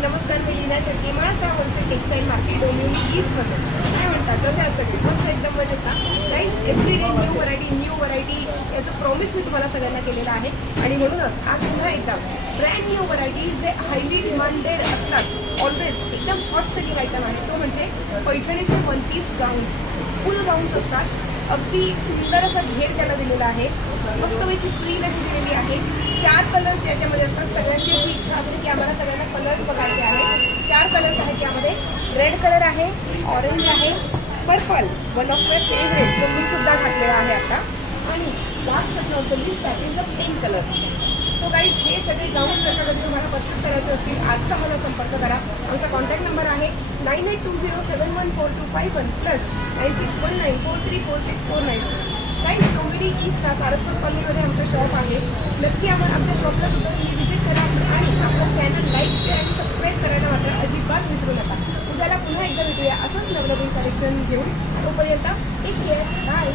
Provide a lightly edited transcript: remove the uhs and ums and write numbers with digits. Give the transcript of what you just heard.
नमस्कार, मी Leena Shetty, Malsa wholesale textile market Dombivli ईस्टमध्ये. काय म्हणतात, कसे आहात सगळे? मस्त एकदम मजेत ना गाईज. एव्हरीडे न्यू व्हरायटी याचं प्रॉमिस मी तुम्हाला सगळ्यांना केलेलं आहे. आणि म्हणूनच आज पुन्हा एकदा ब्रँड न्यू व्हरायटी जे हायली डिमांडेड असतात, ऑलवेज एकदम हॉट सेलिंग आयटम आहे, तो म्हणजे पैठणीचे one piece gowns. Full gowns असतात, अगदी सुंदर असा घेर त्याला दिलेला आहे, मस्तपैकी फ्रील अशी दिलेली आहे. 4 कलर्स याच्यामध्ये असतात. सगळ्यांची अशी इच्छा असते की आम्हाला सगळ्यांना कलर्स बघायचे आहेत. 4 कलर्स आहेत त्यामध्ये. रेड कलर आहे, ऑरेंज आहे, purple, one of my favourite जो मी सुद्धा घातलेला आहे आता, आणि last but not the least that is a pink colour. So guys, हे सगळे गाऊन्स त्याच्यामध्ये तुम्हाला परचेस करायचे असतील आजचा मला संपर्क करा. आमचा कॉन्टॅक्ट नंबर आहे 9820714251 प्लस 9619434649. काही डोंबिवली ईस्टला सारस्वत कॉलनीमध्ये आमचं शॉप आहे. नक्की आपण आमच्या शॉपला सुद्धा तुम्ही व्हिजिट करा आणि आपलं चॅनल लाईक, शेअर आणि सबस्क्राईब करायला मात्र अजिबात विसरू नका. उद्याला पुन्हा एकदा भेटूया असंच नवनवीन कलेक्शन घेऊन. तोपर्यंत टेक केअर, बाय.